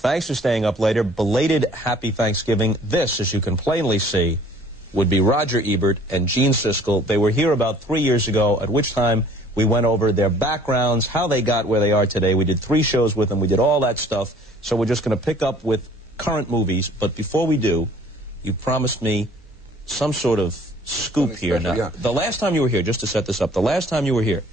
Thanks for staying up later. Belated happy Thanksgiving. This, as you can plainly see, would be Roger Ebert and Gene Siskel. They were here about 3 years ago, at which time we went over their backgrounds, how they got where they are today. We did 3 shows with them. We did all that stuff. So we're just going to pick up with current movies. But before we do, you promised me some sort of scoop here. Now, yeah. The last time you were here, just to set this up, the last time you were here,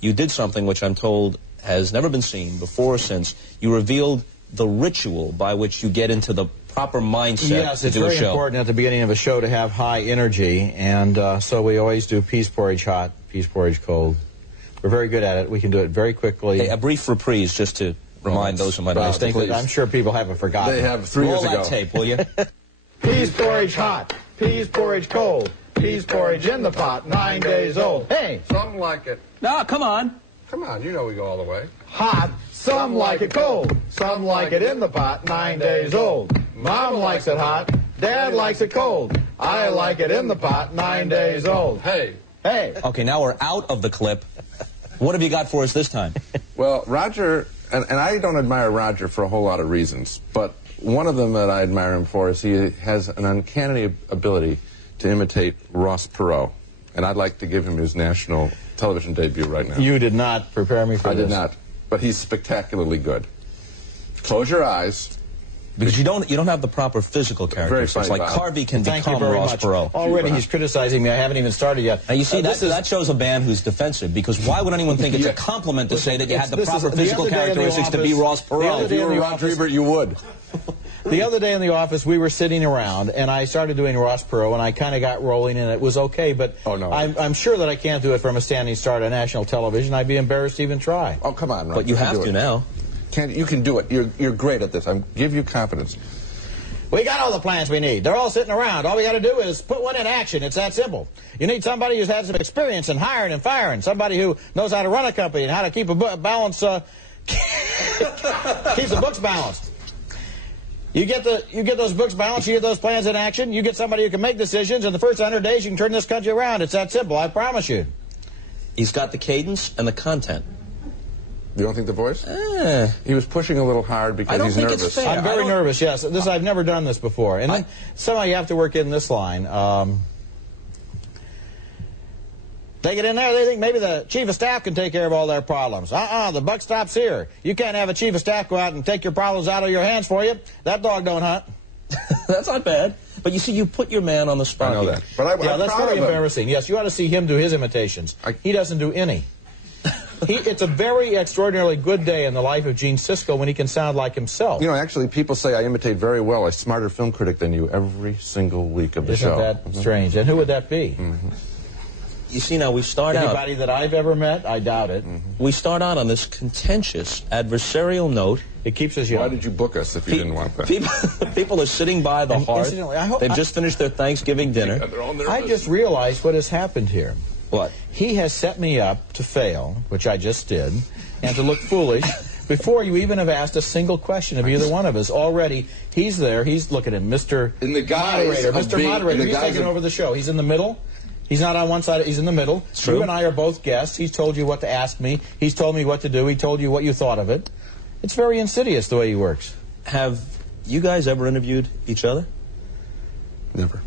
you did something which I'm told has never been seen before or since. You revealed the ritual by which you get into the proper mindset to do a show. Yes, it's very important at the beginning of a show to have high energy, and so we always do peas porridge hot, peas porridge cold. We're very good at it. We can do it very quickly. Hey, a brief reprise just to remind those who might not know. I'm sure people haven't forgotten. They have 3 years ago. Roll that tape, will you? Peas porridge hot, peas porridge cold, peas porridge in the pot, 9 days old. Hey! Some like it. No, come on. Come on, you know we go all the way. Hot, some like it cold, some like it in the pot, 9 days old. Mom likes it hot, Dad likes it cold. I like it in the pot, 9 days old. Hey. Hey! Okay, now we're out of the clip. What have you got for us this time? Well, Roger, and I don't admire Roger for a whole lot of reasons, but one of them that I admire him for is he has an uncanny ability to imitate Ross Perot. And I'd like to give him his national television debut right now. You did not prepare me for this. I did not, but he's spectacularly good. Close your eyes. Because you don't have the proper physical characteristics. Like Carvey can become Ross Perot. Already he's criticizing me. I haven't even started yet. Now you see, that shows a man who's defensive, because why would anyone think it's a compliment to say that you had the proper physical characteristics to be Ross Perot? If you were Roger Ebert, you would. The other day in the office, we were sitting around, and I started doing Ross Perot, and I kind of got rolling, and it was okay, but I'm sure that I can't do it from a standing start on national television. I'd be embarrassed to even try. Oh, come on, Roger. But you have to now. You can do it. You're great at this. I give you confidence. We got all the plans we need. They're all sitting around. All we got to do is put one in action. It's that simple. You need somebody who's had some experience in hiring and firing, somebody who knows how to run a company and how to keep a balance, keeps the books balanced. You get those books balanced, you get those plans in action, you get somebody who can make decisions, and the first 100 days you can turn this country around. It's that simple, I promise you. He's got the cadence and the content. You don't think the voice? He was pushing a little hard because he's nervous. It's fair. I'm very nervous, yes. I've never done this before. And then somehow you have to work in this line. They get in there, they think maybe the chief of staff can take care of all their problems. The buck stops here. You can't have a chief of staff go out and take your problems out of your hands for you. That dog don't hunt. That's not bad. But you see, you put your man on the spot. I know that. But that's very embarrassing. Yes, you ought to see him do his imitations. He doesn't do any. It's a very extraordinarily good day in the life of Gene Siskel when he can sound like himself. You know, actually, people say I imitate very well. I'm a smarter film critic than you every single week of the show. Isn't that strange? And who would that be? You see, now we start out... Anybody that I've ever met? I doubt it. We start out on this contentious, adversarial note. It keeps us young. Why did you book us if you didn't want that? People are sitting by the hearth. They've just finished their Thanksgiving dinner. I just realized what has happened here. What? He has set me up to fail, which I just did, and to look foolish before you even have asked a single question of either one of us. Already, he's there. He's, look at him, Mr. Moderator. Mr. Moderator, he's taking over the show. He's in the middle. He's not on one side. He's in the middle. You and I are both guests. He's told you what to ask me. He's told me what to do. He told you what you thought of it. It's very insidious the way he works. Have you guys ever interviewed each other? Never.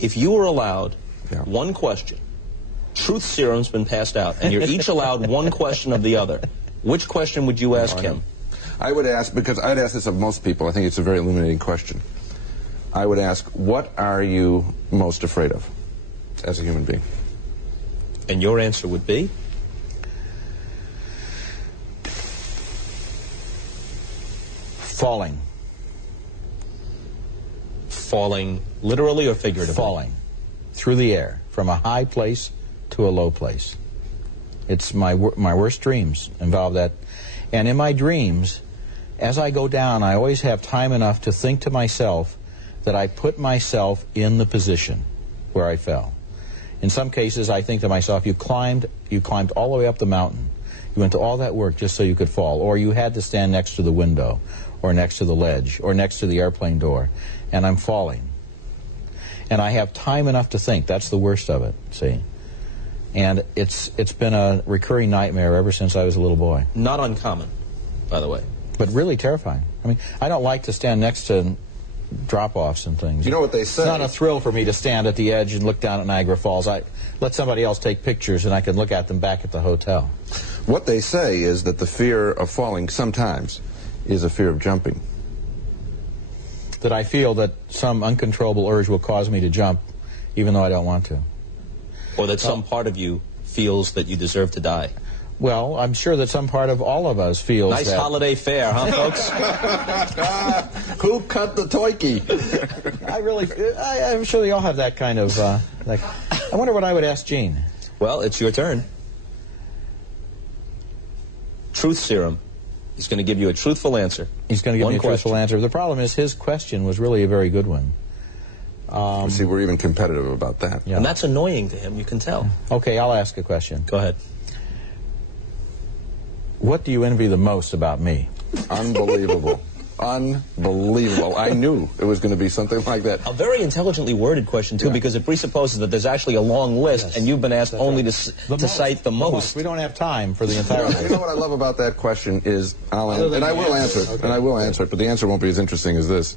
If you were allowed one question, truth serum's been passed out, and you're each allowed one question of the other, which question would you ask him? I would ask, because I'd ask this of most people. I think it's a very illuminating question. I would ask, what are you most afraid of as a human being? And your answer would be? Falling. Falling literally or figuratively? Falling. Through the air. From a high place to a low place. It's my worst dreams involve that. And in my dreams, as I go down, I always have time enough to think to myself that I put myself in the position where I fell. In some cases, I think to myself, you climbed all the way up the mountain. You went to all that work just so you could fall. Or you had to stand next to the window, or next to the ledge, or next to the airplane door, and I'm falling. And I have time enough to think. That's the worst of it, see? And it's been a recurring nightmare ever since I was a little boy. Not uncommon, by the way. But really terrifying. I mean, I don't like to stand next to drop-offs and things. You know what they say? It's not a thrill for me to stand at the edge and look down at Niagara Falls. I let somebody else take pictures, and I can look at them back at the hotel. What they say is that the fear of falling sometimes is a fear of jumping. That I feel that some uncontrollable urge will cause me to jump, even though I don't want to. Or that some part of you feels that you deserve to die. Well, I'm sure that some part of all of us feels Nice that. holiday fare, huh, folks? Who cut the toiki? I'm sure they all have that kind of, I wonder what I would ask Gene. Well, it's your turn. Truth serum. He's going to give you a truthful answer. He's going to give me a truthful answer. The problem is his question was really a very good one. See, we're even competitive about that. Yeah. And that's annoying to him, you can tell. Okay, I'll ask a question. Go ahead. What do you envy the most about me? Unbelievable. Unbelievable. I knew it was going to be something like that. A very intelligently worded question, too, because it presupposes that there's actually a long list, and you've been asked only to cite the most. We don't have time for the entire list. You know what I love about that question is, I will answer it, and I will answer it, but the answer won't be as interesting as this.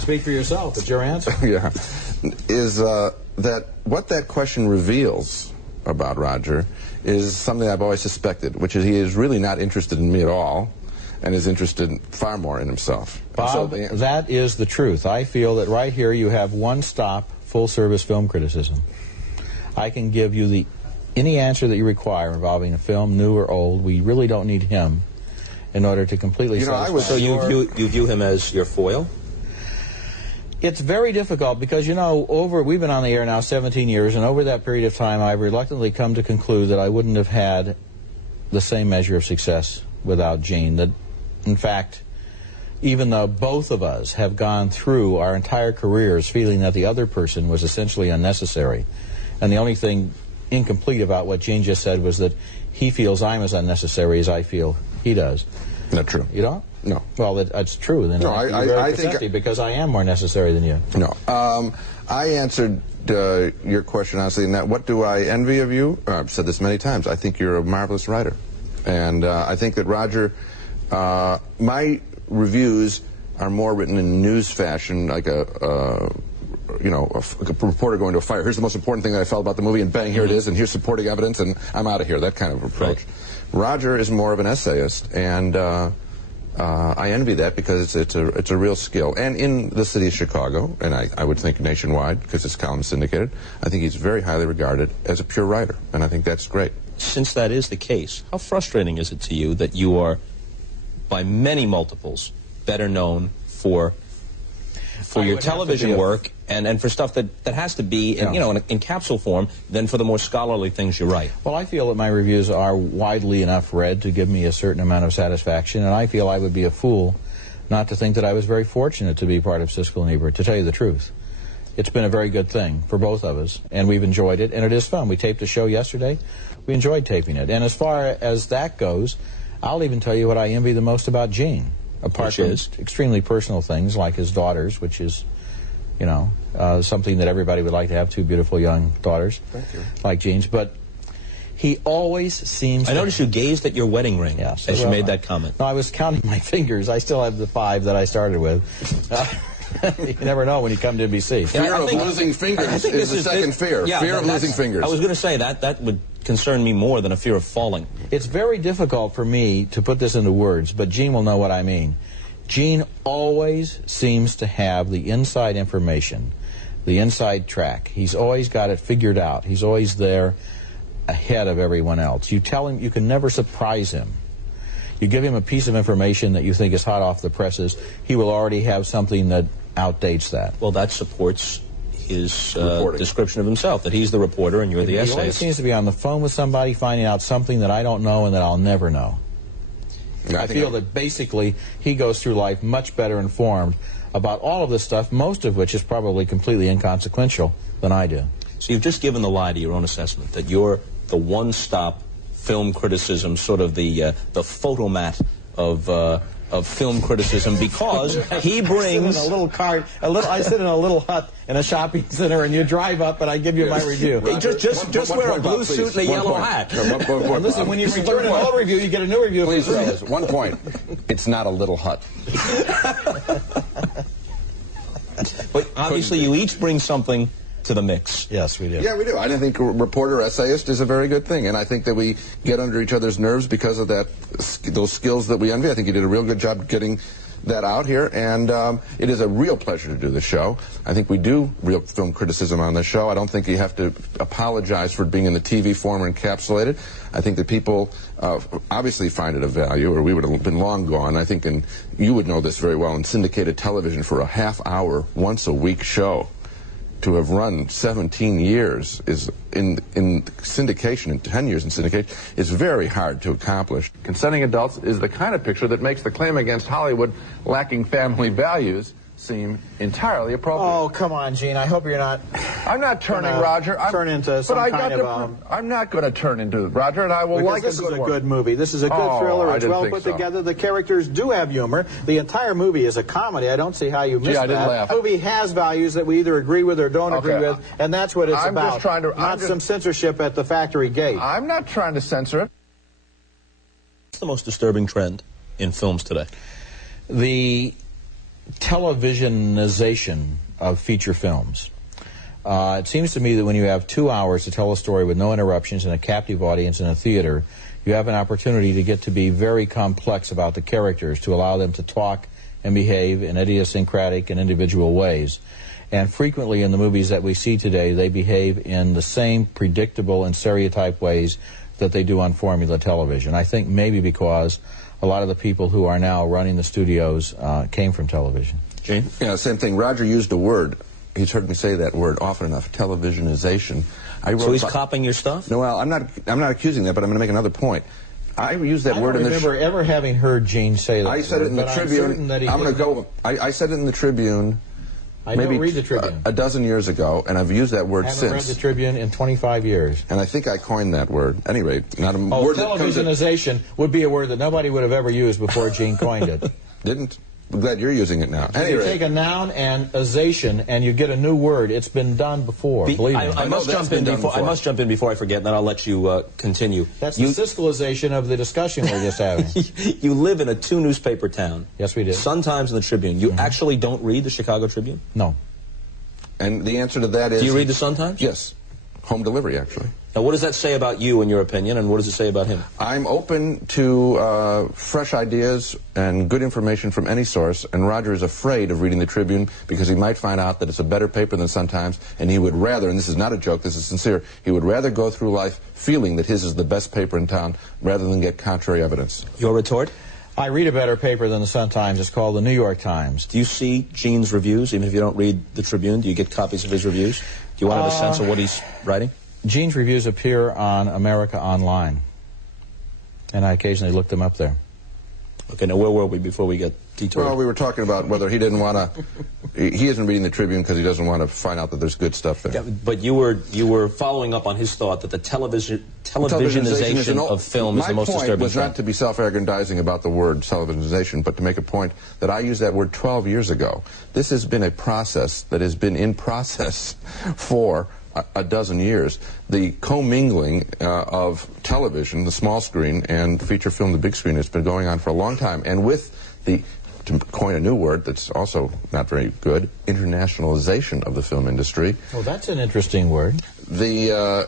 Speak for yourself. It's your answer. Yeah. Is that what that question reveals about Roger is something I've always suspected, which is he is really not interested in me at all, and is interested far more in himself. Bob, that is the truth. I feel that right here you have one-stop, full-service film criticism. I can give you any answer that you require involving a film, new or old. We really don't need him in order to completely satisfy. So you view him as your foil? It's very difficult because, you know, we've been on the air now 17 years, and over that period of time I've reluctantly come to conclude that I wouldn't have had the same measure of success without Gene. That, in fact, even though both of us have gone through our entire careers feeling that the other person was essentially unnecessary, and the only thing incomplete about what Gene just said was that he feels I'm as unnecessary as I feel he does. Not true. You don't? No. Well, that's true. Then no, I think because I am more necessary than you. No. I answered your question honestly in that, what do I envy of you? I've said this many times. I think you're a marvelous writer. And I think that Roger, my reviews are more written in news fashion, like a reporter going to a fire. Here's the most important thing that I felt about the movie, and bang, here it is, and here's supporting evidence, and I'm out of here, that kind of approach. Right. Roger is more of an essayist, and I envy that because it's a real skill. And in the city of Chicago, and I would think nationwide, because his column is syndicated, I think he's very highly regarded as a pure writer, and I think that's great. Since that is the case, how frustrating is it to you that you are, by many multiples, better known for your television work and for stuff that has to be in capsule form than for the more scholarly things you write? Well, I feel that my reviews are widely enough read to give me a certain amount of satisfaction, and I feel I would be a fool not to think that I was very fortunate to be part of Siskel and Ebert, to tell you the truth. It's been a very good thing for both of us, and we've enjoyed it, and it is fun. We taped a show yesterday. We enjoyed taping it. And as far as that goes, I'll even tell you what I envy the most about Gene, apart from extremely personal things like his daughters, which is, something that everybody would like to have, two beautiful young daughters. Thank you. Like Gene's. But he always seems I noticed you gazed at your wedding ring as you made that comment. No, I was counting my fingers. I still have the 5 that I started with. You never know when you come to NBC. Fear of losing fingers is the second fear. Yeah, fear of losing fingers. I was going to say that would concern me more than a fear of falling. It's very difficult for me to put this into words, but Gene will know what I mean. Gene always seems to have the inside information, the inside track. He's always got it figured out. He's always there ahead of everyone else. You tell him, you can never surprise him. You give him a piece of information that you think is hot off the presses, he will already have something that outdates that. Well, that supports his description of himself, that he's the reporter and you're the essayist. He always seems to be on the phone with somebody finding out something that I don't know and that I'll never know. I feel that basically he goes through life much better informed about all of this stuff, most of which is probably completely inconsequential, than I do. So you've just given the lie to your own assessment, that you're the one-stop film criticism, sort of the photomat of of film criticism because he brings I sit in a little cart. I sit in a little hut in a shopping center, and you drive up, and I give you my review. Just wear a blue suit and a yellow hat. And listen, when you return an old review, you get a new review. Please, fellas, 1 point. It's not a little hut. But obviously, you each bring something to the mix. Yes, we do. Yeah, we do. I think reporter essayist is a very good thing, and I think that we get under each other's nerves because of those skills that we envy. I think you did a real good job getting that out here, and it is a real pleasure to do this show. I think we do real film criticism on this show. I don't think you have to apologize for it being in the TV form or encapsulated. I think that people obviously find it of value, or we would have been long gone. I think, and you would know this very well, in syndicated television for a half-hour, once-a-week show, to have run 17 years is in syndication, and 10 years in syndication, is very hard to accomplish. Consenting adults is the kind of picture that makes the claim against Hollywood lacking family values seem entirely appropriate. Oh, come on, Gene. I hope you're not. I'm not turning, Roger. Turn into some kind of. I'm not going to turn into Roger, and I will like this is a good movie. This is a good thriller. It's well put together. The characters do have humor. The entire movie is a comedy. I don't see how you missed that. I didn't laugh. The movie has values that we either agree with or don't agree with, and that's what it's about. Just trying to, not some censorship at the factory gate. I'm not trying to censor it. What's the most disturbing trend in films today? The televisionization of feature films. It seems to me that when you have 2 hours to tell a story with no interruptions and a captive audience in a theater, you have an opportunity to get to be very complex about the characters, to allow them to talk and behave in idiosyncratic and individual ways. And frequently in the movies that we see today, they behave in the same predictable and stereotyped ways that they do on formula television. I think maybe because a lot of the people who are now running the studios came from television. Gene? Yeah, same thing. Roger used a word. He's heard me say that word often enough, televisionization. So he's copying your stuff? No, well, I'm not accusing that, but I'm going to make another point. I used that word in the... I don't remember ever having heard Gene say that. I said it in the Tribune. I'm going to go... I said it in the Tribune... I don't read the Tribune. A dozen years ago, and I've used that word since. I haven't read the Tribune in 25 years. And I think I coined that word. At any rate, not a word that comes... televisionization would be a word that nobody would have ever used before Gene coined it. Didn't? I'm glad you're using it now. You take a noun and azation, and you get a new word. It's been done before. Believe me. I must jump in before I forget, and then I'll let you continue. That's the Siskelization of the discussion we're just having. You live in a two-newspaper town. Yes, we do. Sun-Times and the Tribune. You actually don't read the Chicago Tribune? No. And the answer to that is... Do you read the Sun-Times? Yes. Home delivery, actually. Now, what does that say about you, in your opinion, and what does it say about him? I'm open to fresh ideas and good information from any source, and Roger is afraid of reading the Tribune because he might find out that it's a better paper than Sun-Times, and he would rather, and this is not a joke, this is sincere, he would rather go through life feeling that his is the best paper in town rather than get contrary evidence. Your retort? I read a better paper than the Sun-Times. It's called the New York Times. Do you see Gene's reviews, even if you don't read the Tribune? Do you get copies of his reviews? Do you want to have a sense of what he's writing? Gene's reviews appear on America Online, and I occasionally look them up there. Okay, now where were we before we get detoured? Well, we were talking about whether he didn't want to... He isn't reading the Tribune because he doesn't want to find out that there's good stuff there. Yeah, but you were following up on his thought that the televisionization of film is the most disturbing. My point was not to be self-aggrandizing about the word televisionization, but to make a point that I used that word 12 years ago. This has been a process that has been in process for a dozen years. The commingling of television, the small screen, and feature film, the big screen, has been going on for a long time. And with the, to coin a new word that's also not very good, internationalization of the film industry. Oh, that's an interesting word. We are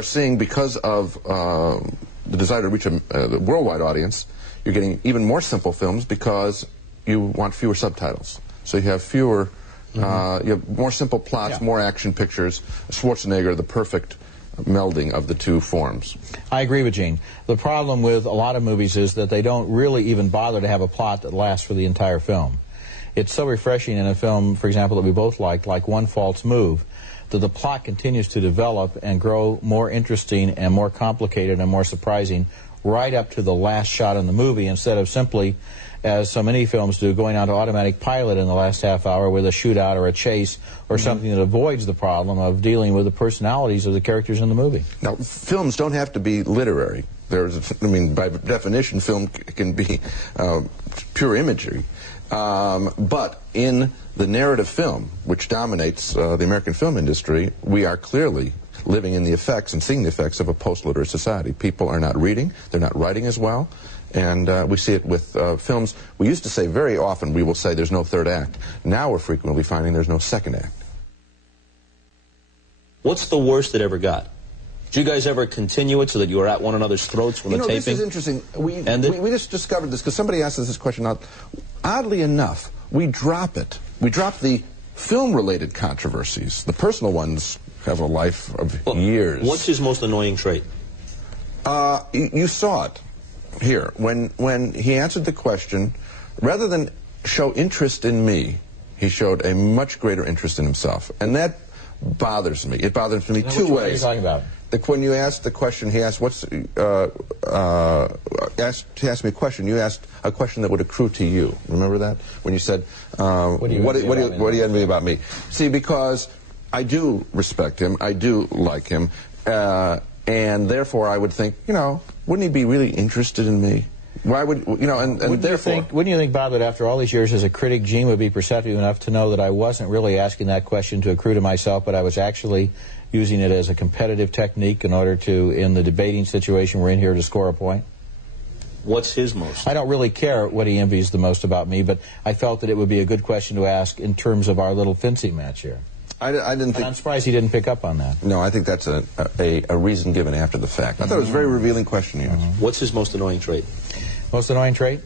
seeing, because of the desire to reach the worldwide audience, you're getting even more simple films because you want fewer subtitles. So you have fewer... you have more simple plots, more action pictures. Schwarzenegger, the perfect melding of the two forms. I agree with Gene. The problem with a lot of movies is that they don't really even bother to have a plot that lasts for the entire film. It's so refreshing in a film, for example, that we both like One False Move, that the plot continues to develop and grow more interesting and more complicated and more surprising right up to the last shot in the movie, instead of simply, as so many films do, going on to automatic pilot in the last half hour with a shootout or a chase or something that avoids the problem of dealing with the personalities of the characters in the movie. Now, films don't have to be literary. I mean, by definition, film can be pure imagery. But in the narrative film, which dominates the American film industry, we are clearly living in the effects and seeing the effects of a post-literate society. People are not reading, they're not writing as well, and we see it with films. We used to say very often, we will say there's no third act. Now we're frequently finding there's no second act. What's the worst it ever got? Did you guys ever continue it so that you were at one another's throats when the taping? This is interesting. We just discovered this because somebody asked us this question. Oddly enough, we drop it. We drop the film-related controversies. The personal ones have a life of years. What's his most annoying trait? You saw it here. When he answered the question, rather than show interest in me, he showed a much greater interest in himself. And that bothers me. It bothers me two ways. What are you talking about? When you asked the question, he asked, he asked me a question. You asked a question that would accrue to you. Remember that? When you said, what do you envy about me? See, because I do respect him, I do like him, and therefore I would think, wouldn't he be really interested in me? Why would, and therefore... Wouldn't you think, Bob, that after all these years as a critic, Gene would be perceptive enough to know that I wasn't really asking that question to accrue to myself, but I was actually using it as a competitive technique in order to, in the debating situation we're in here, to score a point? What's his most? I don't really care what he envies the most about me, but I felt that it would be a good question to ask in terms of our little fencing match here. I didn't think... And I'm surprised he didn't pick up on that. No, I think that's a reason given after the fact. I thought it was a very revealing question he asked. What's his most annoying trait? Most annoying trait?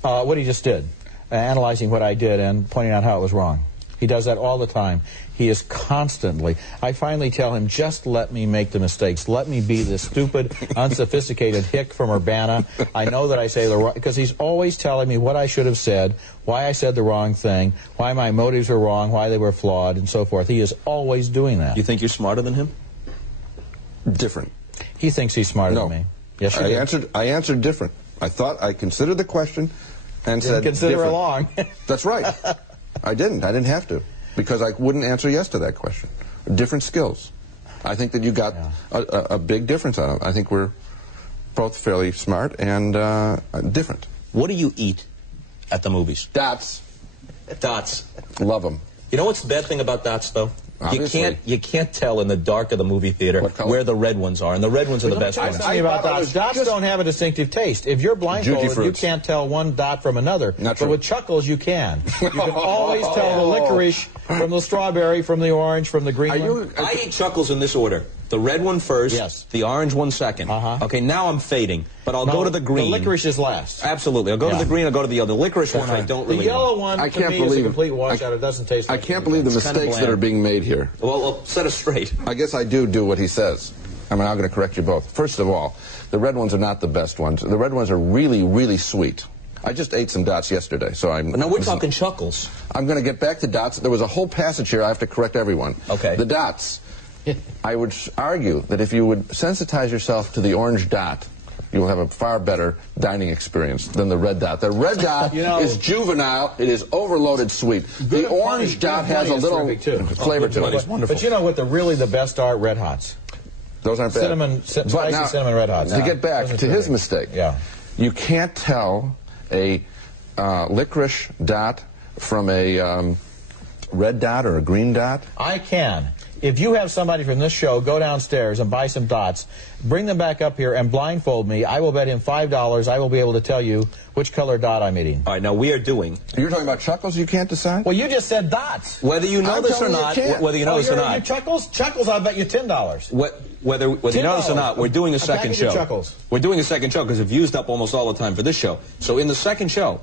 What he just did. Analyzing what I did and pointing out how it was wrong. He does that all the time. He is constantly... I finally tell him, just let me make the mistakes. Let me be the stupid, unsophisticated hick from Urbana. I know that I say the wrong... Because he's always telling me what I should have said, why I said the wrong thing, why my motives were wrong, why they were flawed, and so forth. He is always doing that. You think you're smarter than him? Different. He thinks he's smarter than me. Yes, you did. I answered different. I considered the question and said consider different. it long. That's right. I didn't have to, because I wouldn't answer yes to that question. Different skills. I think that you got a big difference on it. I think we're both fairly smart and different. What do you eat at the movies? Dots. Dots. Love them. You know what's the bad thing about dots, though? Obviously. You can't tell in the dark of the movie theater where the red ones are, and the red ones are the best ones. About dots. Dots don't have a distinctive taste. If you're blindfolded, you can't tell one dot from another. Not true. But with Chuckles, you can. You can always tell the licorice from the strawberry, from the orange, from the green one. I eat Chuckles in this order. The red one first, yes. The orange one second. Okay, now I'm fading, but I'll go to the green. The licorice is last. Absolutely. I'll go to the green, I'll go to the other. The licorice one I don't really The yellow one, I can't to me, is a believe complete washout. It doesn't taste like I can't believe the mistakes that are being made here. Well, set us straight. I guess I do what he says. I'm going to correct you both. First of all, the red ones are not the best ones. The red ones are really, really sweet. I just ate some dots yesterday, so I'm... But now we're talking Chuckles. I'm going to get back to dots. There was a whole passage here I have to correct everyone. Okay. The dots. I would argue that if you would sensitize yourself to the orange dot, you will have a far better dining experience than the red dot. The red dot is juvenile. It is overloaded sweet. The orange dot has a little flavor to it. It's wonderful. But you know what really the best are? Red Hots. Those aren't bad. Spicy cinnamon Red Hots. To get back to his mistake, you can't tell a licorice dot from a red dot or a green dot. I can. If you have somebody from this show go downstairs and buy some dots, bring them back up here and blindfold me, I will bet him $5 I will be able to tell you which color dot I'm eating. All right, now we are doing... You're talking about Chuckles you can't decide? Well, you just said dots. Whether you know this or not, whether you know this or not... Chuckles, I'll bet you $10. Whether you know this or not, we're doing a second show. Chuckles. We're doing a second show because we've used up almost all the time for this show. So in the second show,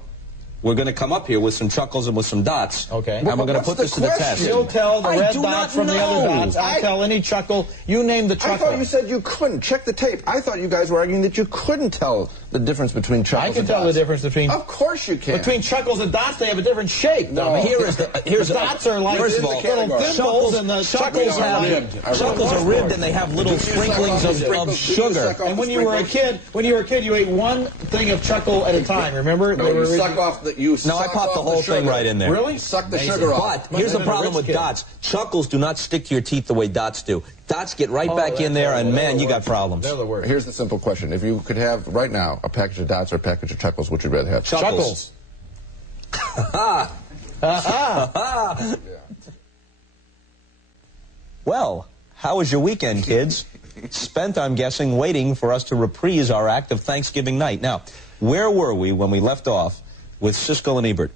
we're going to come up here with some Chuckles and with some dots. Okay. And we're going to put this to the test. You'll tell the red dots from the other dots. I'll tell any Chuckle. You name the Chuckle. I thought you said you couldn't. Check the tape. I thought you guys were arguing that you couldn't tell the difference between Chuckles and dots. I can tell the difference between... Of course you can. Between Chuckles and dots, they have a different shape. No. Here's the dots are like little dimples, and the Chuckles are ribbed, and they have little sprinklings of sugar. And when you were a kid, you ate one thing of Chuckle at a time. Remember? No, you suck off that you No, I suck popped off the whole sugar. thing right in there. Really? Suck the sugar off. But here's the problem with dots. Chuckles do not stick to your teeth the way dots do. Dots get right back in there, and man, you got problems. They're the worst. Here's the simple question. If you could have, right now, a package of dots or a package of Chuckles, which would you rather have? Chuckles. Well, how was your weekend, kids? Spent, I'm guessing, waiting for us to reprise our act of Thanksgiving night. Now, where were we when we left off with Siskel and Ebert?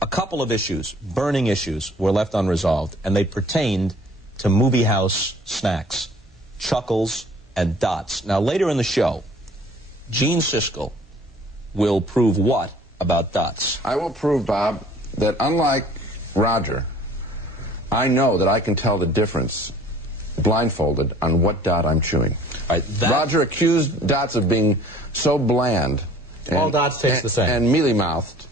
A couple of issues, burning issues, were left unresolved, and they pertained to movie house snacks, Chuckles and dots. Now, later in the show, Gene Siskel will prove what about dots? I will prove, Bob, that unlike Roger, I know that I can tell the difference blindfolded on what dot I'm chewing. Right, Roger accused dots of being so bland. All dots taste the same. And mealy-mouthed.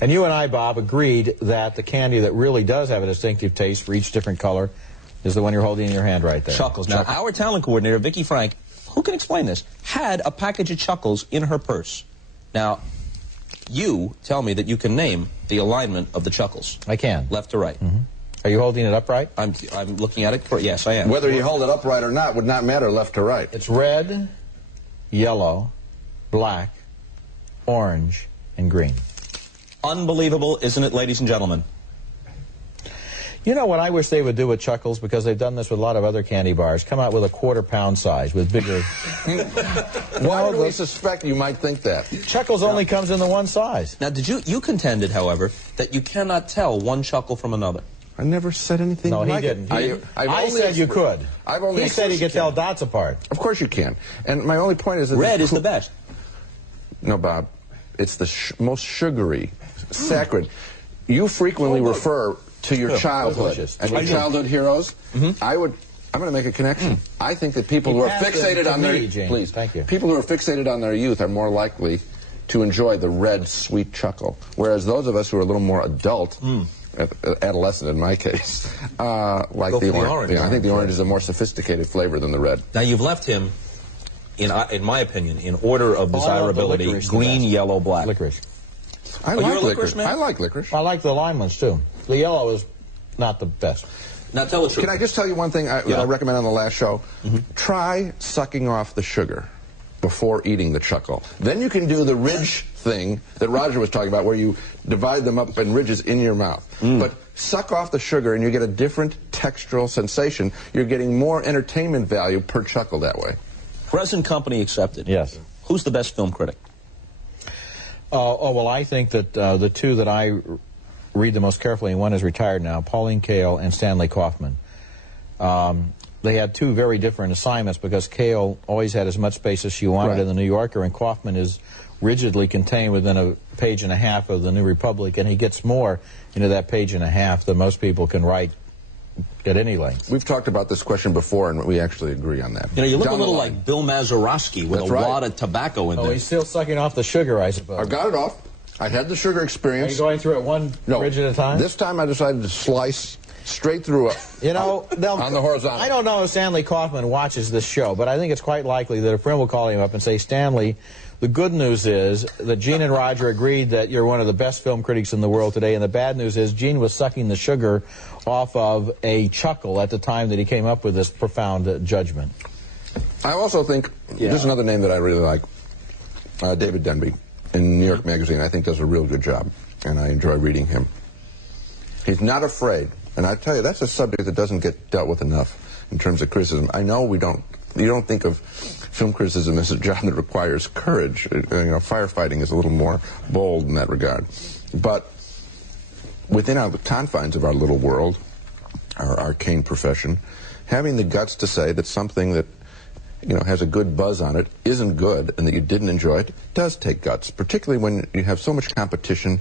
And you and I, Bob, agreed that the candy that really does have a distinctive taste for each different color is the one you're holding in your hand right there. Chuckles. Now, our talent coordinator, Vicki Frank, who can explain this, had a package of Chuckles in her purse. Now, you tell me that you can name the alignment of the Chuckles. I can. Left to right. Mm-hmm. Are you holding it upright? I'm looking at it. Yes, I am. Whether you hold it upright or not would not matter left to right. It's red, yellow, black, orange, and green. Unbelievable, isn't it, ladies and gentlemen? You know what I wish they would do with Chuckles, because they've done this with a lot of other candy bars, come out with a quarter-pound size with bigger... Why would we suspect you might think that? Chuckles only comes in the one size. Now, you contended, however, that you cannot tell one Chuckle from another. I never said anything No, like he didn't. it. I said you could. He said he could tell dots apart. Of course you can. And my only point is that... Red is the best. No, Bob. It's the most sugary, saccharine. You frequently refer to your childhood and your childhood heroes. Mm-hmm. I'm going to make a connection. I think that people who are fixated on their... Please. Thank you. People who are fixated on their youth are more likely to enjoy the red, sweet Chuckle, whereas those of us who are a little more adult... adolescent in my case, like the orange. Yeah, I think the orange is a more sophisticated flavor than the red. Now, you've left him, in my opinion, in order of desirability, green, yellow, black. Licorice. I like licorice. I like licorice. I like the lime ones, too. The yellow is not the best. Now, tell the truth. Can I just tell you one thing I recommend on the last show? Mm-hmm. Try sucking off the sugar before eating the Chuckle. Then you can do the ridge thing that Roger was talking about, where you divide them up in ridges in your mouth. But suck off the sugar and you get a different textural sensation. You're getting more entertainment value per Chuckle that way. Present company accepted. Yes. Who's the best film critic? Well, I think that the two that I read the most carefully, and one is retired now, Pauline Kael and Stanley Kaufman. They had two very different assignments, because Kael always had as much space as she wanted in the New Yorker, and Kaufman is rigidly contained within a page and a half of the New Republic, and he gets more into that page and a half than most people can write at any length. We've talked about this question before, and we actually agree on that. You know, you look a little like Bill Mazeroski with a wad of tobacco in there. Oh, he's still sucking off the sugar, I suppose. I've got it off. I had the sugar experience. Are you going through it one ridge at a time? This time I decided to slice straight through it. You know, on the horizontal. I don't know if Stanley Kaufman watches this show, but I think it's quite likely that a friend will call him up and say, Stanley, the good news is that Gene and Roger agreed that you're one of the best film critics in the world today, and the bad news is Gene was sucking the sugar off of a Chuckle at the time that he came up with this profound judgment. I also think, this is another name that I really like, David Denby in New York Magazine, I think does a real good job, and I enjoy reading him. He's not afraid, and I tell you, that's a subject that doesn't get dealt with enough in terms of criticism. I know you don't think of film criticism as a job that requires courage. You know, firefighting is a little more bold in that regard. But within the confines of our little world, our arcane profession, having the guts to say that something that has a good buzz on it isn't good and that you didn't enjoy it does take guts, particularly when you have so much competition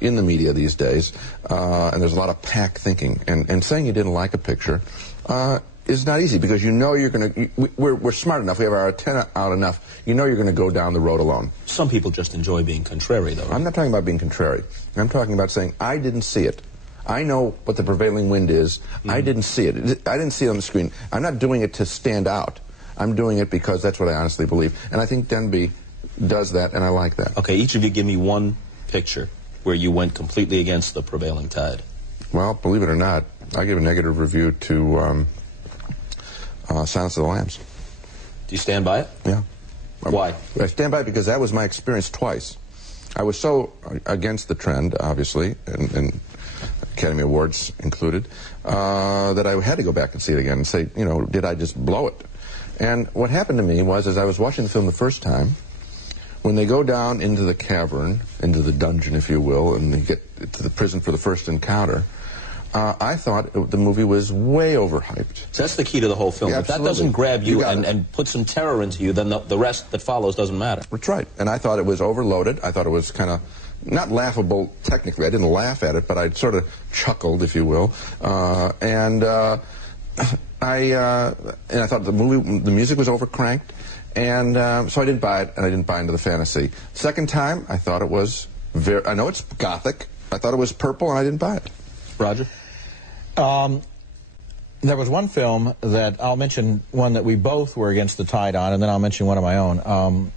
in the media these days, and there's a lot of pack thinking. And saying you didn't like a picture is not easy, because you're going to... We're smart enough, we have our antenna out enough, you're going to go down the road alone. Some people just enjoy being contrary, though. Right? I'm not talking about being contrary. I'm talking about saying, I didn't see it. I know what the prevailing wind is. I didn't see it. I didn't see it on the screen. I'm not doing it to stand out. I'm doing it because that's what I honestly believe. And I think Denby does that, and I like that. Okay, each of you give me one picture where you went completely against the prevailing tide? Well, believe it or not, I gave a negative review to Silence of the Lambs. Do you stand by it? Yeah. Why? I stand by it because that was my experience twice. I was so against the trend, obviously, and Academy Awards included, that I had to go back and see it again and say, you know, did I just blow it? And what happened to me was, as I was watching the film the first time, when they go down into the cavern, into the dungeon, if you will, and they get to the prison for the first encounter, I thought the movie was way overhyped. So that's the key to the whole film. Yeah, if that doesn't grab you and put some terror into you, then the rest that follows doesn't matter. That's right. And I thought it was overloaded. I thought it was kind of not laughable technically. I didn't laugh at it, but I sort of chuckled, if you will. And I thought the music was overcranked. And so I didn't buy it, and I didn't buy into the fantasy. Second time, I thought it was I know it's gothic. I thought it was purple, and I didn't buy it. Roger? There was one film that I'll mention, one that we both were against the tide on, and then I'll mention one of my own.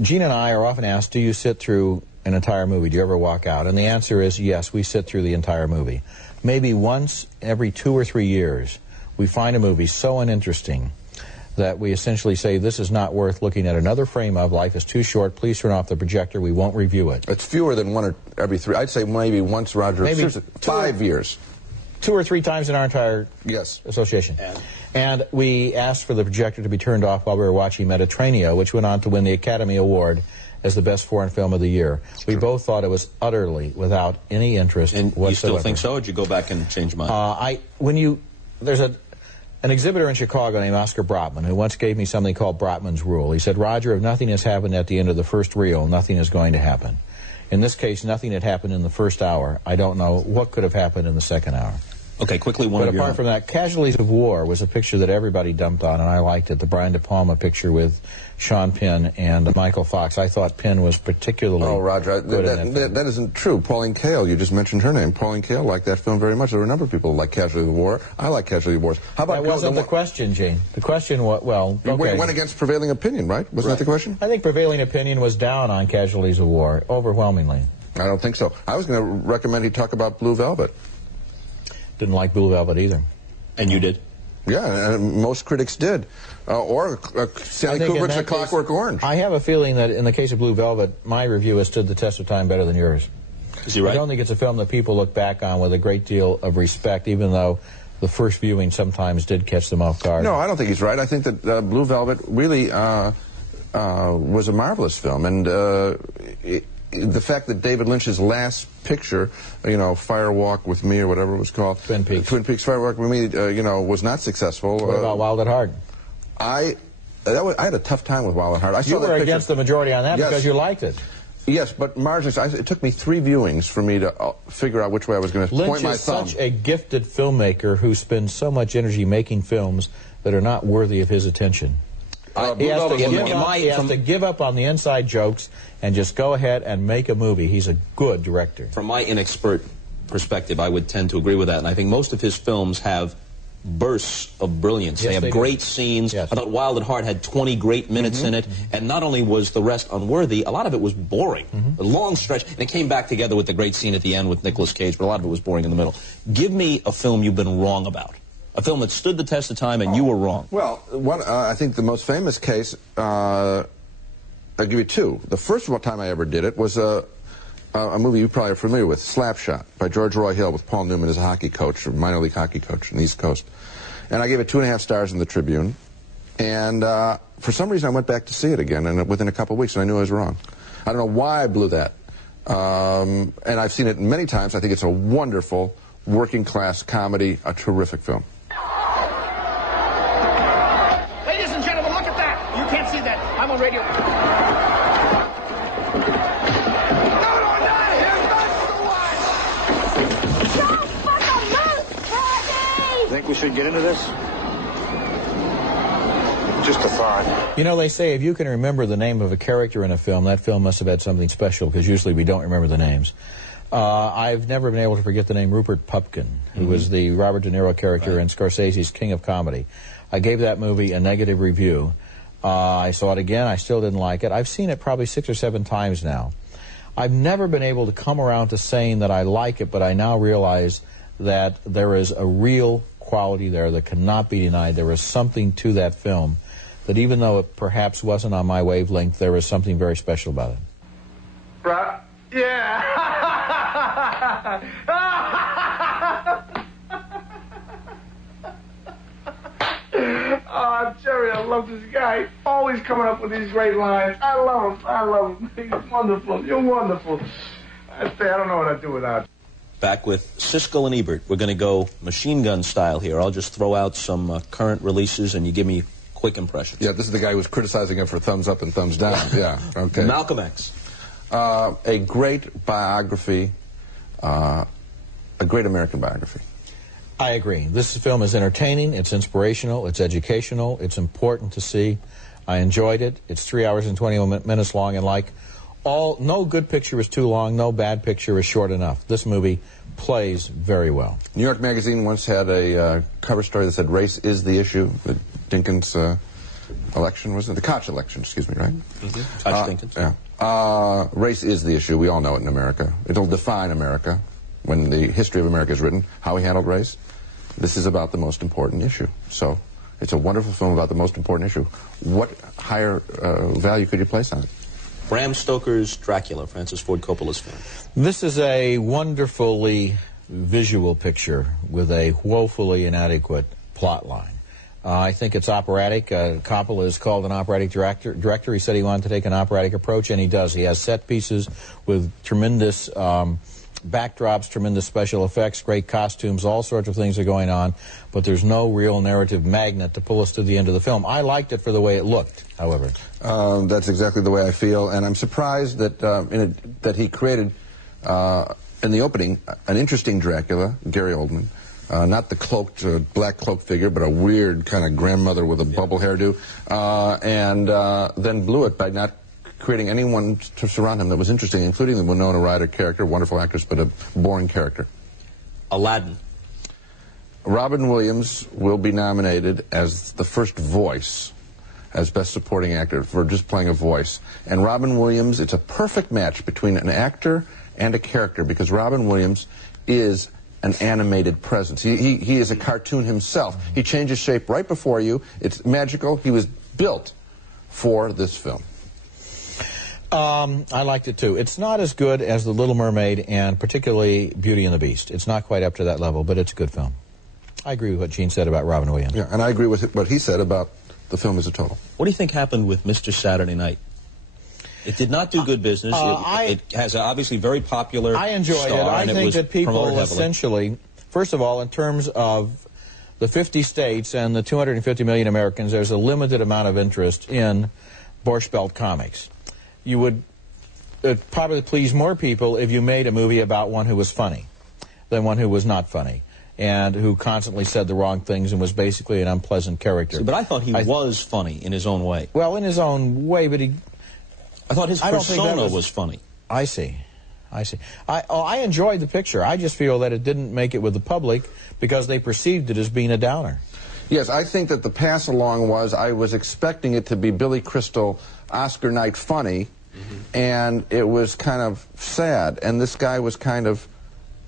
Gene and I are often asked, do you sit through an entire movie? Do you ever walk out? And the answer is yes, we sit through the entire movie. Maybe once every 2 or 3 years, we find a movie so uninteresting that we essentially say, this is not worth looking at another frame of. Life is too short. Please turn off the projector. We won't review it. It's fewer than 1 or every 3. I'd say maybe once, Roger. Maybe 5 years. 2 or 3 times in our entire association. And we asked for the projector to be turned off while we were watching Mediterranean, which went on to win the Academy Award as the best foreign film of the year. We both thought it was utterly without any interest whatsoever. You still think so, or did you go back and change your mind? There's an exhibitor in Chicago named Oscar Brotman who once gave me something called Brotman's Rule. He said, Roger, if nothing has happened at the end of the first reel, nothing is going to happen. In this case, nothing had happened in the first hour. I don't know what could have happened in the second hour. Okay, quickly, But apart from that, Casualties of War was a picture that everybody dumped on, and I liked it. The Brian De Palma picture with Sean Penn and Michael Fox. I thought Penn was particularly Roger, good in that isn't true. Pauline Kael, you just mentioned her name. Pauline Kael liked that film very much. There were a number of people who liked Casualty of the War. I like Casualty of the War. How about that wasn't the question, Gene. The question was, well, okay. You went against prevailing opinion, right? Wasn't that the question? I think prevailing opinion was down on Casualties of War, overwhelmingly. I don't think so. I was going to recommend he talk about Blue Velvet. Didn't like Blue Velvet either. And you did? Yeah, and most critics did. Or Stanley Kubrick's A Clockwork Orange. I have a feeling that in the case of Blue Velvet, my review has stood the test of time better than yours. Is he right? I don't think it's a film that people look back on with a great deal of respect, even though the first viewing sometimes did catch them off guard. No, I don't think he's right. I think that Blue Velvet really was a marvelous film. And the fact that David Lynch's last picture, Fire Walk with Me or whatever it was called, Twin Peaks Fire Walk with Me, was not successful. What about Wild at Heart? I had a tough time with Wild at Heart. You were against the majority on that because you liked it. Yes, but marginally, it took me 3 viewings for me to figure out which way I was going to point my thumb. Lynch is such a gifted filmmaker who spends so much energy making films that are not worthy of his attention. He has to give up on the inside jokes and just go ahead and make a movie. He's a good director. From my inexpert perspective, I would tend to agree with that. And I think most of his films have bursts of brilliance. Yes, they have great scenes. Yes. I thought Wild at Heart had 20 great minutes in it. And not only was the rest unworthy, a lot of it was boring. A long stretch. And it came back together with the great scene at the end with Nicolas Cage, but a lot of it was boring in the middle. Give me a film you've been wrong about. A film that stood the test of time and you were wrong. Well, I think the most famous case, I'll give you 2. The first time I ever did it was a movie you probably are familiar with, Slapshot, by George Roy Hill with Paul Newman as a hockey coach, a minor league hockey coach on the East Coast. And I gave it 2.5 stars in the Tribune. And for some reason I went back to see it again and within a couple of weeks, and I knew I was wrong. I don't know why I blew that. And I've seen it many times. I think it's a wonderful working-class comedy, a terrific film. Ladies and gentlemen, look at that. You can't see that. I'm on radio. No, not him. That's the one. Don't fucking move, Rodney! Think we should get into this? Just a thought. You know, they say if you can remember the name of a character in a film, that film must have had something special, because usually we don't remember the names. I've never been able to forget the name Rupert Pupkin, who was the Robert De Niro character in Scorsese's King of Comedy. I gave that movie a negative review. I saw it again. I still didn't like it. I've seen it probably 6 or 7 times now. I've never been able to come around to saying that I like it, but I now realize that there is a real quality there that cannot be denied. There is something to that film that, even though it perhaps wasn't on my wavelength, there is something very special about it. Bruh? Yeah! Oh, Jerry, I love this guy. Always coming up with these great lines. I love him. I love him. He's wonderful. You're wonderful. I don't know what I'd do without you. Back with Siskel and Ebert. We're going to go machine gun style here. I'll just throw out some current releases, and you give me quick impressions. Yeah, this is the guy who was criticizing it for thumbs up and thumbs down. Yeah, okay. Malcolm X. A great biography, a great American biography. I agree. This film is entertaining, it's inspirational, it's educational, it's important to see. I enjoyed it. It's 3 hours and 20 minutes long, and like no good picture is too long, no bad picture is short enough. This movie plays very well. New York Magazine once had a cover story that said race is the issue. The Dinkins election, wasn't it? The Koch election, excuse me, right? Mm-hmm. Koch Dinkins. Yeah. Race is the issue. We all know it in America. It'll define America. When the history of America is written, how we handled race, this is about the most important issue. So it's a wonderful film about the most important issue. What higher value could you place on it? Bram Stoker's Dracula, Francis Ford Coppola's film. This is a wonderfully visual picture with a woefully inadequate plot line. I think it's operatic. Coppola is called an operatic director. He said he wanted to take an operatic approach, and he does. He has set pieces with tremendous backdrops, tremendous special effects, great costumes, all sorts of things are going on, but there's no real narrative magnet to pull us to the end of the film. I liked it for the way it looked, however. That's exactly the way I feel, and I'm surprised that that he created, in the opening, an interesting Dracula, Gary Oldman, not the cloaked, black cloak figure, but a weird kind of grandmother with a bubble hairdo, and then blew it by not creating anyone to surround him that was interesting, including the Winona Ryder character, wonderful actress, but a boring character. Aladdin. Robin Williams will be nominated as the first voice, as Best Supporting Actor, for just playing a voice. And Robin Williams, it's a perfect match between an actor and a character, because Robin Williams is an animated presence. He is a cartoon himself. He changes shape right before you. It's magical. He was built for this film. I liked it too. It's not as good as The Little Mermaid and particularly Beauty and the Beast. It's not quite up to that level, but it's a good film. I agree with what Gene said about Robin Williams. Yeah, and I agree with what he said about the film as a total. What do you think happened with Mr. Saturday Night? It did not do good business. It has an obviously very popular I enjoyed star, it. I think that people essentially, first of all, in terms of the 50 states and the 250 million Americans, there's a limited amount of interest in Borscht Belt comics. You would probably please more people if you made a movie about one who was funny than one who was not funny and who constantly said the wrong things and was basically an unpleasant character. See, but I thought he was funny in his own way. Well, in his own way, but I thought his persona was funny. I see. I enjoyed the picture. I just feel that it didn't make it with the public because they perceived it as being a downer. Yes, I think that the pass-along was I was expecting it to be Billy Crystal, Oscar night funny, and it was kind of sad. And this guy was kind of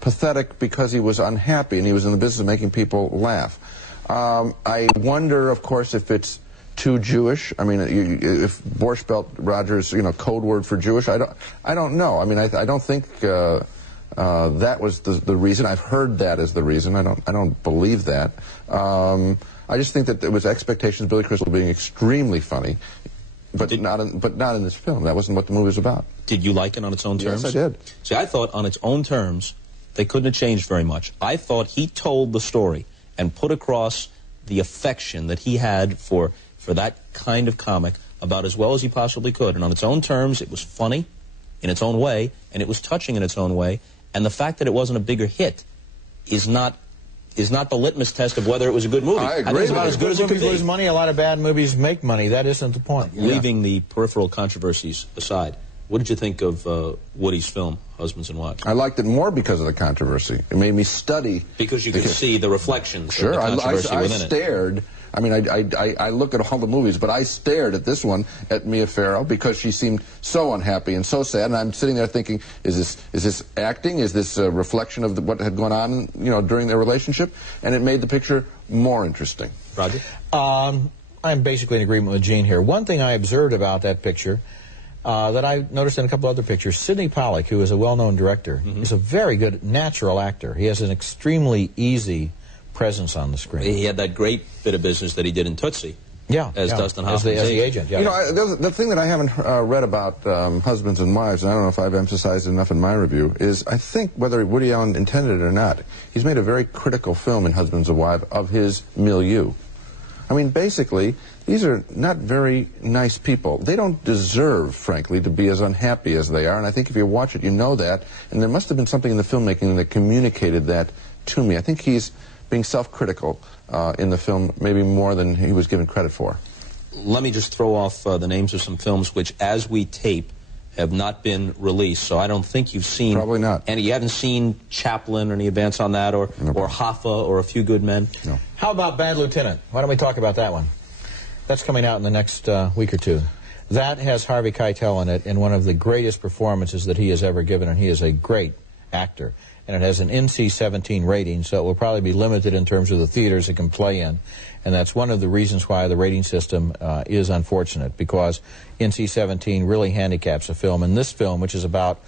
pathetic because he was unhappy, and he was in the business of making people laugh. I wonder, of course, if it's too Jewish. I mean, if Borscht Belt Rogers, code word for Jewish, I don't know. I mean, I don't think that was the reason. I've heard that as the reason. I don't believe that. I just think that there was expectations of Billy Crystal being extremely funny, but not in this film. That wasn't what the movie was about. Did you like it on its own terms? Yes, I did. See, I thought on its own terms, they couldn't have changed very much. I thought he told the story and put across the affection that he had for that kind of comic about as well as he possibly could. And on its own terms, it was funny in its own way, and it was touching in its own way. And the fact that it wasn't a bigger hit is not the litmus test of whether it was a good movie. I agree. I think it's about as good as it could be. Lose money. A lot of bad movies make money. That isn't the point. Leaving the peripheral controversies aside, what did you think of Woody's film, Husbands and Wives? I liked it more because of the controversy. It made me study. Because you could see the reflections of the controversy within it. I mean, I look at all the movies, but I stared at this one at Mia Farrow because she seemed so unhappy and so sad, and I'm sitting there thinking, is this acting? Is this a reflection of what had gone on, you know, during their relationship? And it made the picture more interesting. Roger? I'm basically in agreement with Gene here. One thing I observed about that picture that I noticed in a couple other pictures, Sidney Pollack, who is a well-known director, is a very good natural actor. He has an extremely easy presence on the screen. He had that great bit of business that he did in Tootsie. Yeah, as Dustin Hoffman's as the agent. Yeah. You know, the thing that I haven't read about husbands and wives, and I don't know if I've emphasized enough in my review, is I think whether Woody Allen intended it or not, he's made a very critical film in Husbands and Wives of his milieu. I mean, basically, these are not very nice people. They don't deserve, frankly, to be as unhappy as they are, and I think if you watch it, you know that, and there must have been something in the filmmaking that communicated that to me. I think he's being self-critical in the film, maybe more than he was given credit for. Let me just throw off the names of some films which, as we tape, have not been released, so I don't think you've seen... Probably not. And you haven't seen Chaplin or any advance on that, or Hoffa, or A Few Good Men? No. How about Bad Lieutenant? Why don't we talk about that one? That's coming out in the next week or two. That has Harvey Keitel in it in one of the greatest performances that he has ever given, and he is a great actor. And it has an NC-17 rating, so it will probably be limited in terms of the theaters it can play in. And that's one of the reasons why the rating system is unfortunate, because NC-17 really handicaps a film. And this film, which is about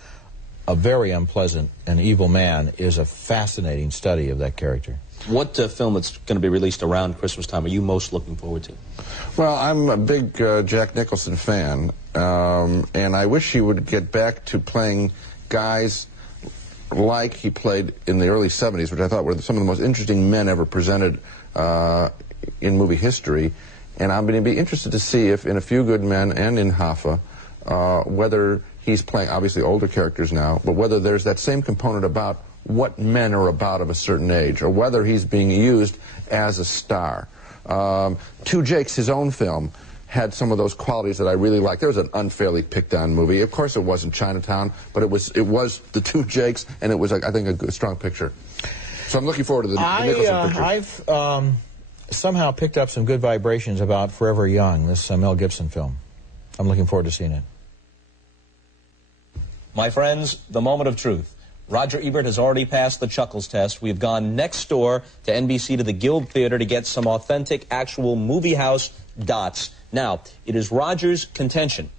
a very unpleasant and evil man, is a fascinating study of that character. What film that's going to be released around Christmas time are you most looking forward to? Well, I'm a big Jack Nicholson fan, and I wish he would get back to playing guys like he played in the early 70s, which I thought were some of the most interesting men ever presented in movie history. And I'm going to be interested to see if in A Few Good Men and in Hoffa, whether he's playing, obviously, older characters now, but whether there's that same component about what men are about of a certain age, or whether he's being used as a star. Two Jakes, his own film, had some of those qualities that I really liked. There was an unfairly picked-on movie. Of course, it wasn't Chinatown, but it was the Two Jakes, and it was, I think, a good, strong picture. So I'm looking forward to the Nicholson picture. I've somehow picked up some good vibrations about Forever Young, this Mel Gibson film. I'm looking forward to seeing it. My friends, the moment of truth. Roger Ebert has already passed the Chuckles test. We've gone next door to NBC to the Guild Theater to get some authentic, actual movie house dots. Now, it is Roger's contention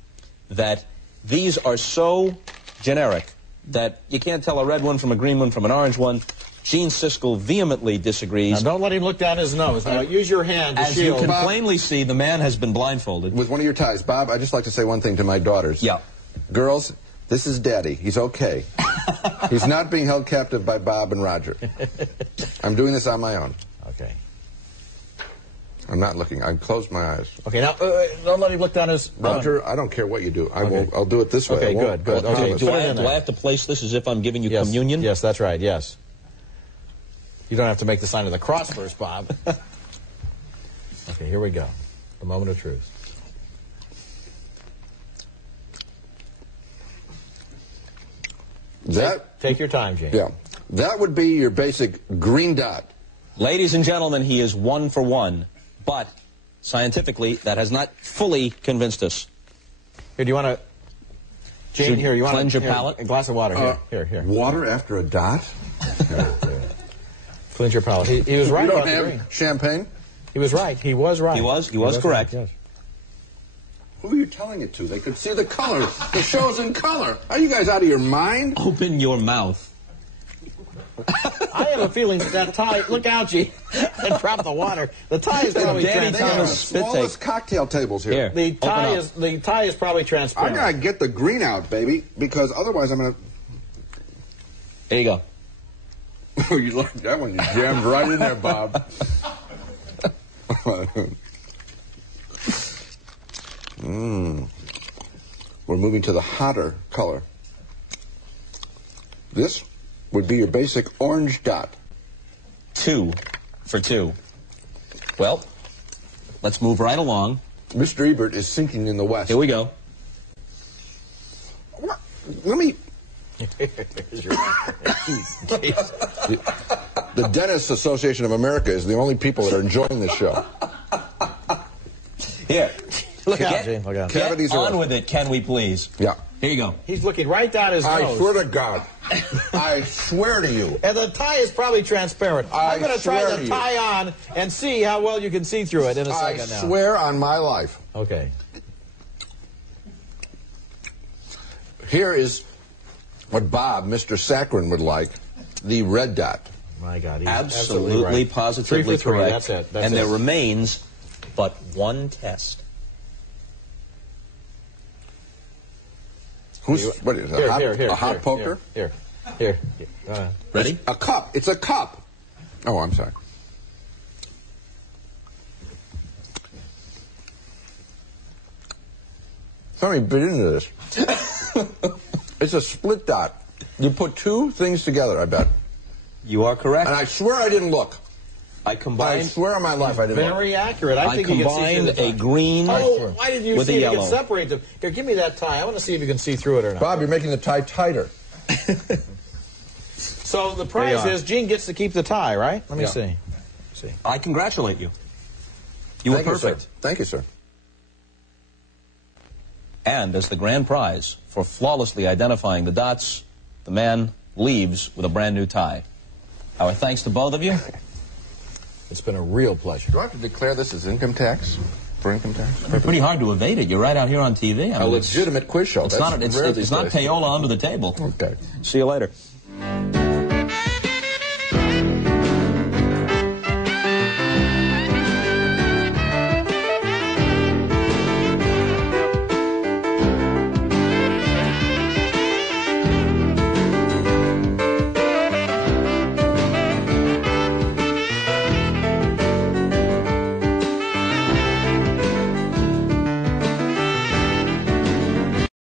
that these are so generic that you can't tell a red one from a green one from an orange one. Gene Siskel vehemently disagrees. Now, don't let him look down his nose. Now, use your hand to As shield. you can plainly see, the man has been blindfolded. With one of your ties. Bob, I'd just like to say one thing to my daughters. Yeah. Girls, this is Daddy. He's okay. He's not being held captive by Bob and Roger. I'm doing this on my own. Okay. I'm not looking. I closed my eyes. Okay, now, don't let him look down his... Roger, I don't care what you do. I'll do it this way. Okay, good. Okay, do I have to place this as if I'm giving you communion? Yes, that's right, yes. You don't have to make the sign of the cross first, Bob. Okay, here we go. The moment of truth. Take your time, James. Yeah. That would be your basic green dot. Ladies and gentlemen, he is 1 for 1. But scientifically, that has not fully convinced us. Here, do you want to... Jane, here, you want to... Cleanse your palate? A glass of water, here. Water after a dot? Cleanse your palate. He was right You don't about the have green. champagne? He was right. He was right. He was correct. Right, yes. Who are you telling it to? They could see the color. The show's in color. Are you guys out of your mind? Open your mouth. I have a feeling that tie... Look out, G. And drop the water. The tie is probably Danny They are the Thomas spit smallest cocktail tables here. Here. The tie is probably transparent. I gotta get the green out, baby, because otherwise I'm gonna... There you go. Oh, you like that one? You jammed right in there, Bob. We're moving to the hotter color. This would be your basic orange dot. 2 for 2. Well, let's move right along. Mr. Ebert is sinking in the west. Here we go. Let me... Here's your... The Dentists Association of America is the only people that are enjoying this show. Here. Look out, Gene. Look out. Get Cavities are on with it, can we please? Yeah. Here you go. He's looking right down his nose. I swear to God. I swear to you. And the tie is probably transparent. I'm going to try the tie on and see how well you can see through it in a second now. I swear on my life. Okay. Here is what Bob, Mr. Saccharin, would like, the red dot. My God, he's Absolutely, right. positively 3 for 3, correct. that's it. That's and it. there remains but one test. What is it? A hot poker? Here. Ready? A cup. It's a cup. Oh, I'm sorry. Somebody bit into this. It's a split dot. You put two things together, I bet. You are correct. And I swear I didn't look. I combined. I swear on my life I didn't look. Very accurate. I think combined you can see a green why didn't you with see a if you yellow. can separate them? Here, give me that tie. I want to see if you can see through it or not. Bob, you're making the tie tighter. So the prize is Gene gets to keep the tie, right? Let me see. I congratulate you. You were perfect. Thank you, sir. And as the grand prize for flawlessly identifying the dots, the man leaves with a brand new tie. Our thanks to both of you. It's been a real pleasure. Do I have to declare this as income tax? For income tax? It's pretty hard to evade it. You're right out here on TV. A legitimate quiz show. It's not payola under the table. Okay. See you later.